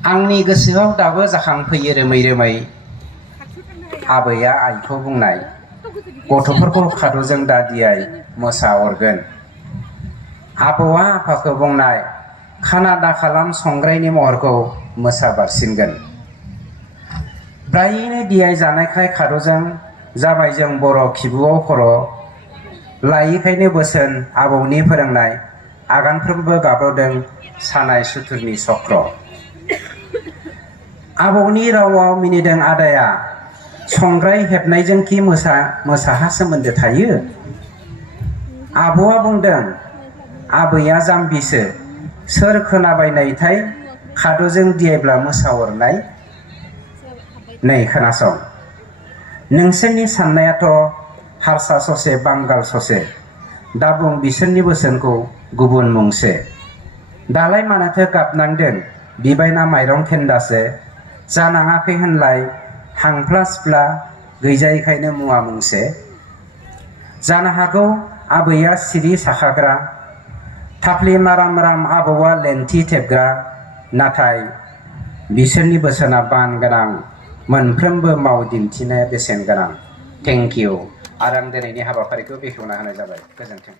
आंनि गोसोआव दाबो जाखांफैयो रोमै रोमै आबैया आइखौ बुंनाय गथ'फोरखौ खादौजों दादियाय मोसा अरगोन। आबौआ आफाखौ बुंनाय खाना दा खालाम संग्रायनि महरखौ मोसा बारसिनगोन। ब्रायैनो दियाय जानायखाय खादौजों जाबाय जों बर' खिबुआव खर' लायैखायनो बोसोन आबौनि फोरोंनाय आगानफ्रोमबो गाब्र'दों सानाय सुथुरनि चक्र। आबौनि रावआव मिनिदों आदाया संग्राय हेबनायजों कि मोसाहा सोमोन्दो थायो। आबौआ बुंदों आबैया जाम्बिसो सोर खोनाबायनायथाय खादौजों दियायब्ला मोसा अरनाय। नै खोनासं नोंसोरनि साननायाथ' हारसा ससे बांगाल ससे दा बुं बिसोरनि बोसोनखौ गुबुन मुंसे। दालाय मानोथो गाबनांदों बिबायना माइरं खेन्दासे जानाङाखै होनलाय हांफ्ला सिफ्ला गैजायैखायनो मुवा मुंसे। जानो हागौ आबैया सिरि साखाग्रा थाफ्लि माराम राम आबौआ लेन्थि थेबग्रा नाथाय बिसोरनि बोसोना बान गोनां मोनफ्रोमबो माव दिन्थिनो बेसेन गोनां। Thank you. आरो आं दिनैनि हाबाफारिखौ बेखेवना होनाय जाबाय। गोजोन्थों।